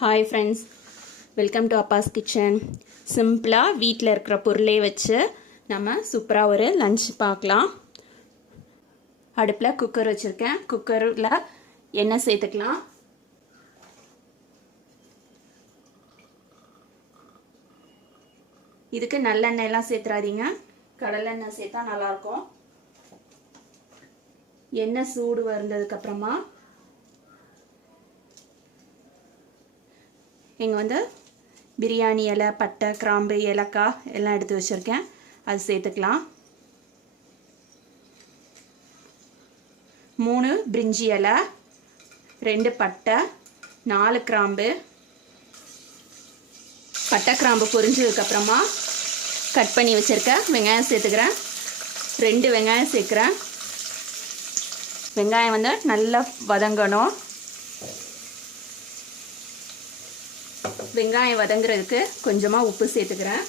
Hi friends, welcome to Abbas kitchen. சிம்பிளாக வீட்டில் இருக்கிற பொருளே வச்சு நம்ம சூப்பராக ஒரு லஞ்ச் பார்க்கலாம். அடுப்பில் குக்கர் வச்சுருக்கேன். குக்கரில் எண்ணெய் சேர்த்துக்கலாம். இதுக்கு நல்லெண்ணெயெல்லாம் சேர்த்துறாதீங்க, கடலெண்ணெய் சேர்த்தா நல்லாயிருக்கும். எண்ணெய் சூடு வந்ததுக்கப்புறமா இங்கே வந்து பிரியாணி இலை, பட்டை, கிராம்பு, ஏலக்காய் எல்லாம் எடுத்து வச்சுருக்கேன். அது சேர்த்துக்கலாம். 3 பிரிஞ்சி இலை, 2 பட்டை, 4 கிராம்பு. பட்டை கிராம்பு பொரிஞ்சதுக்கப்புறமா கட் பண்ணி வச்சுருக்க வெங்காயம் சேர்த்துக்கிறேன். 2 வெங்காயம் சேர்க்குறேன். வெங்காயம் வந்து நல்லா வதங்கணும். வெங்காயம் வதங்குறதுக்கு கொஞ்சமாக உப்பு சேர்த்துக்கிறேன்.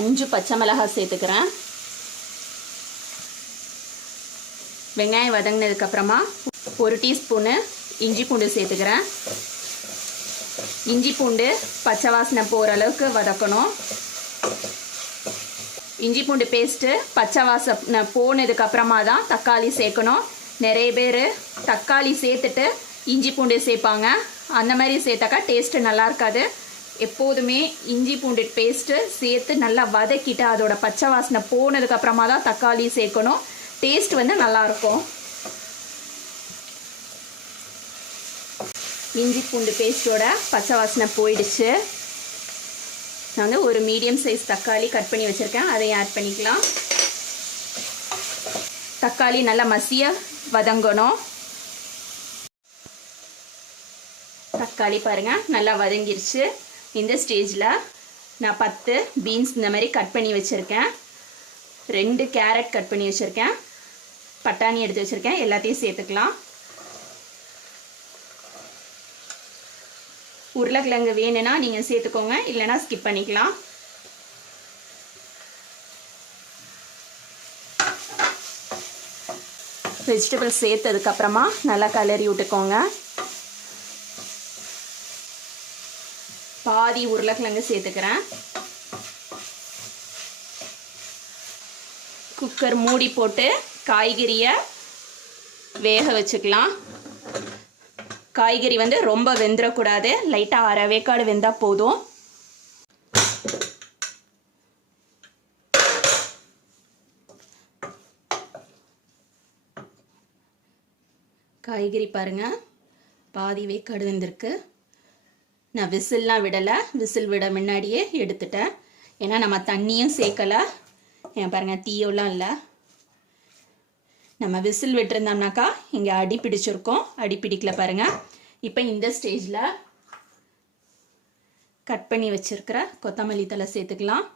அஞ்சு பச்சை மிளகாய் சேர்த்துக்கிறேன். வெங்காயம் வதங்கினதுக்கப்புறமா 1 டீஸ்பூனு இஞ்சி பூண்டு சேர்த்துக்கிறேன். இஞ்சி பூண்டு பச்சை வாசனை போகிற அளவுக்கு வதக்கணும். இஞ்சி பூண்டு பேஸ்ட்டு பச்சை வாசனை போனதுக்கப்புறமா தான் தக்காளி சேர்க்கணும். நிறைய பேர் தக்காளி சேர்த்துட்டு இஞ்சி பூண்டு சேர்ப்பாங்க. அந்த மாதிரி சேர்த்தாக்கா டேஸ்ட்டு நல்லா இருக்காது. எப்போதுமே இஞ்சி பூண்டு பேஸ்ட்டு சேர்த்து நல்லா வதக்கிட்டு அதோட பச்சை வாசனை போனதுக்கப்புறமா தான் தக்காளி சேர்க்கணும். டேஸ்ட் வந்து நல்லாயிருக்கும். இஞ்சி பூண்டு பேஸ்ட்டோட பச்சை வாசனை போயிடுச்சு. நான் வந்து ஒரு மீடியம் சைஸ் தக்காளி கட் பண்ணி வச்சுருக்கேன். அதையும் ஆட் பண்ணிக்கலாம். தக்காளி நல்லா மசிய வதங்கணும். தக்காளி பாருங்கள் நல்லா வதங்கிருச்சு. இந்த ஸ்டேஜில் நான் 10 பீன்ஸ் இந்த மாதிரி கட் பண்ணி வச்சுருக்கேன். 2 கேரட் கட் பண்ணி வச்சுருக்கேன். பட்டாணி எடுத்து வச்சுருக்கேன். எல்லாத்தையும் சேர்த்துக்கலாம். உருளைக்கிழங்கு வேணும்னா நீங்கள் சேர்த்துக்கோங்க, இல்லைனா ஸ்கிப் பண்ணிக்கலாம். வெஜிடபிள்ஸ் சேர்த்ததுக்கப்புறமா நல்லா கலரி விட்டுக்கோங்க. பாதி உருளைக்கிழங்கு சேர்த்துக்கிறேன். குக்கர் மூடி போட்டு காய்கறியை வேக வச்சுக்கலாம். காய்கறி வந்து ரொம்ப வெந்துடக்கூடாது, லைட்டாக அரை வேக்காடு வெந்தால் போதும். காய்கறி பாருங்கள் பாதி வேக்காடு வெந்திருக்கு. நான் விசில்லாம் விடலை, விசில் விட முன்னாடியே எடுத்துட்டேன். ஏன்னா நம்ம தண்ணியும் சேர்க்கலை. ஏன் பாருங்கள் தீயெல்லாம் இல்லை. நம்ம விசில் விட்டுருந்தோம்னாக்கா இங்கே அடி பிடிச்சிருக்கோம். அடி பிடிக்கல பாருங்கள். இப்போ இந்த ஸ்டேஜில் கட் பண்ணி வச்சுருக்கிற கொத்தமல்லி தழை சேர்த்துக்கலாம்.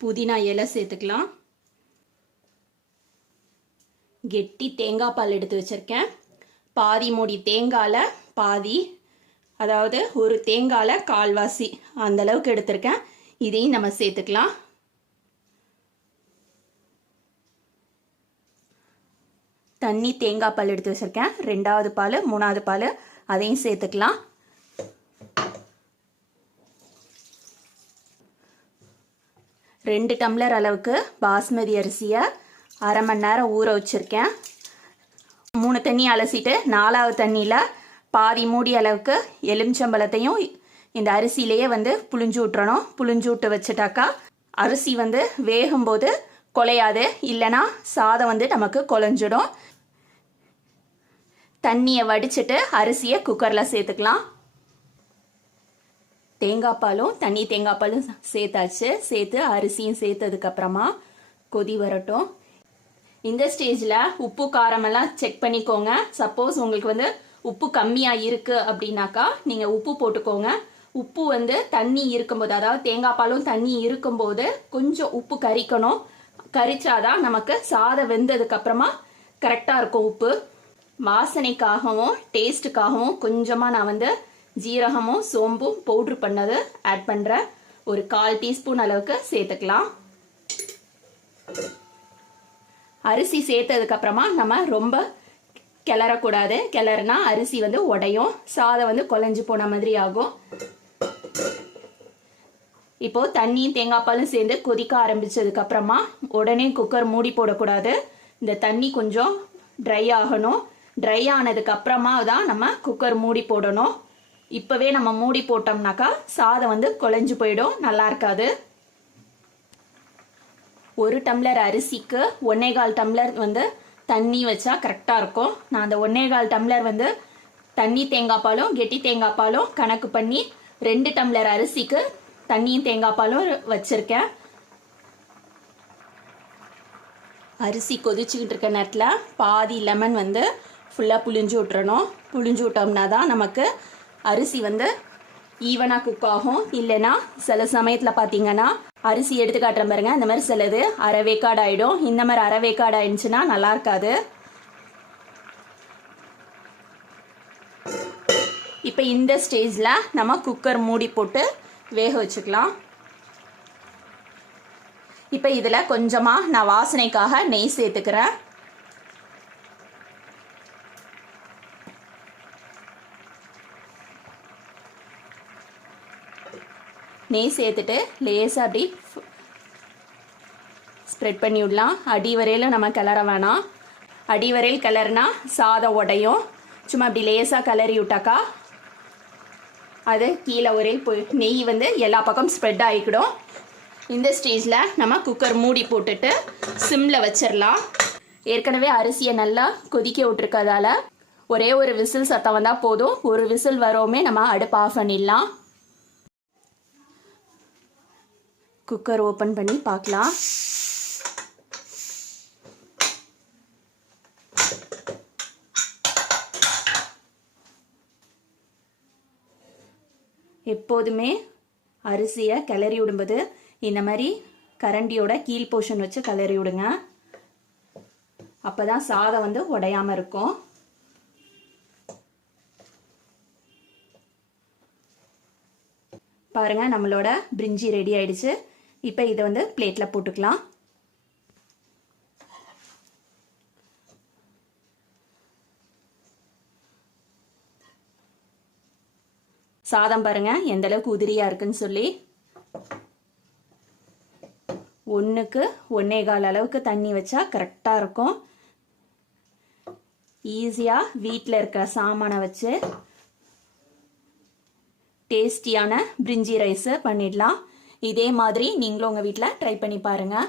புதினா இலை சேர்த்துக்கலாம். கெட்டி தேங்காய் பால் எடுத்து வச்சுருக்கேன். பாதி மூடி தேங்காயில் பாதி, அதாவது ஒரு தேங்காயில் கால்வாசி அந்த அளவுக்கு எடுத்திருக்கேன். இதையும் நம்ம சேர்த்துக்கலாம். தண்ணி தேங்காய் பால் எடுத்து வச்சுருக்கேன். 2வது பால் 3வது பால் அதையும் சேர்த்துக்கலாம். ரெண்டு டம்ளர் அளவுக்கு பாஸ்மதி அரிசியை அரை மணி நேரம் ஊற வச்சுருக்கேன். 3 தண்ணி அலசிட்டு 4வது தண்ணியில் பாதி மூடி அளவுக்கு எலுமிச்சம்பழத்தையும் இந்த அரிசியிலேயே வந்து புளிஞ்சு விட்டுறணும். புளிஞ்சு விட்டு வச்சுட்டாக்கா அரிசி வந்து வேகும்போது குலையாது, இல்லைனா சாதம் வந்து நமக்கு குலைஞ்சிடும். தண்ணியை வடிச்சிட்டு அரிசியை குக்கரில் சேர்த்துக்கலாம். தேங்காய் பாலும் தேங்காய் பாலும் சேர்த்தாச்சு. சேர்த்து அரிசியும் சேர்த்ததுக்கப்புறமா கொதி வரட்டும். இந்த ஸ்டேஜில் உப்பு காரமெல்லாம் செக் பண்ணிக்கோங்க. சப்போஸ் உங்களுக்கு வந்து உப்பு கம்மியாக இருக்குது அப்படின்னாக்கா நீங்கள் உப்பு போட்டுக்கோங்க. உப்பு வந்து தண்ணி இருக்கும்போது, அதாவது தேங்காய் பாலும் தண்ணி இருக்கும்போது கொஞ்சம் உப்பு கரிக்கணும். கரிச்சாதான் நமக்கு சாதம் வெந்ததுக்கப்புறமா கரெக்டாக இருக்கும் உப்பு. வாசனைக்காகவும் டேஸ்ட்டுக்காகவும் கொஞ்சமாக நான் வந்து ஜீரகமும் சோம்பும் பவுட்ரு பண்ணது ஆட் பண்ணுறேன். ஒரு 1/4 டீஸ்பூன் அளவுக்கு சேர்த்துக்கலாம். அரிசி சேர்த்ததுக்கப்புறமா நம்ம ரொம்ப கிளறக்கூடாது. கிளறுனா அரிசி வந்து உடையும், சாதம் வந்து குழஞ்சு போன மாதிரி ஆகும். இப்போது தண்ணியும் தேங்காய் பாலும் சேர்ந்து கொதிக்க ஆரம்பித்ததுக்கப்புறமா உடனே குக்கர் மூடி போடக்கூடாது. இந்த தண்ணி கொஞ்சம் ட்ரை ஆகணும். ட்ரை ஆனதுக்கப்புறமா தான் நம்ம குக்கர் மூடி போடணும். இப்போவே நம்ம மூடி போட்டோம்னாக்கா சாதம் வந்து குழஞ்சு போயிடும், நல்லா இருக்காது. 1 டம்ளர் அரிசிக்கு 1/4 டம்ளர் வந்து தண்ணி வச்சா கரெக்டாக இருக்கும். நான் அந்த 1/4 டம்ளர் வந்து தண்ணி தேங்காய் பாலும் கெட்டி தேங்காய் பாலும் கணக்கு பண்ணி 2 டம்ளர் அரிசிக்கு தண்ணியும் தேங்காய் பாலும் வச்சுருக்கேன். அரிசி கொதிச்சுக்கிட்டு இருக்க நேரத்தில் பாதி லெமன் வந்து ஃபுல்லாக புளிஞ்சு விட்டுறணும். புளிஞ்சு விட்டோம்னா தான் நமக்கு அரிசி வந்து ஈவனாக குக் ஆகும். இல்லைன்னா சில சமயத்தில் பார்த்தீங்கன்னா அரிசி எடுத்து காட்டுற பாருங்க, இந்த மாதிரி சிலது அரை வேக்காடு ஆகிடும். இந்த மாதிரி அரை வேக்காடு ஆயிடுச்சுன்னா நல்லா இருக்காது. இப்போ இந்த ஸ்டேஜில் நம்ம குக்கர் மூடி போட்டு வேக வச்சுக்கலாம். இப்போ இதில் கொஞ்சமாக நான் வாசனைக்காக நெய் சேர்த்துக்கிறேன். நெய் சேர்த்துட்டு லேசாக அப்படி ஸ்ப்ரெட் பண்ணி விடலாம். அடி வரையில் நம்ம கிளற வேணாம். அடி வரையில் கிளறுனா சாதம் உடையும். சும்மா அப்படி லேசாக கிளறி விட்டாக்கா அது கீழே வரையில் போய் நெய் வந்து எல்லா பக்கம் ஸ்ப்ரெட் ஆகிக்கிடும். இந்த ஸ்டேஜில் நம்ம குக்கர் மூடி போட்டுட்டு சிம்மில் வச்சிடலாம். ஏற்கனவே அரிசியை நல்லா கொதிக்க விட்டுருக்கதால ஒரே ஒரு விசில் சத்தம் வந்தால் போதும். ஒரு விசில் வரோமே நம்ம அடுப்பு ஆஃப் பண்ணிடலாம். குக்கர் ஓப்பன் பண்ணி பார்க்கலாம். எப்போதுமே அரிசியை கிளறி விடும்போது இந்த மாதிரி கரண்டியோட கீழ் போர்ஷன் வச்சு கிளறி விடுங்க. அப்போ தான் சாதம் வந்து உடையாமல் இருக்கும். பாருங்கள், நம்மளோட பிரிஞ்சி ரெடி ஆயிடுச்சு. இப்போ இதை வந்து பிளேட்டில் போட்டுக்கலாம். சாதம் பாருங்கள் எந்த அளவுக்கு உதிரியாக இருக்குன்னு சொல்லி. 1க்கு 1/4 அளவுக்கு தண்ணி வச்சா கரெக்டாக இருக்கும். ஈஸியாக வீட்டில் இருக்கிற சாமானை வச்சு டேஸ்டியான பிரிஞ்சி ரைஸை பண்ணிடலாம். இதே மாதிரி நீங்களும் உங்கள் வீட்டில் ட்ரை பண்ணி பாருங்கள்.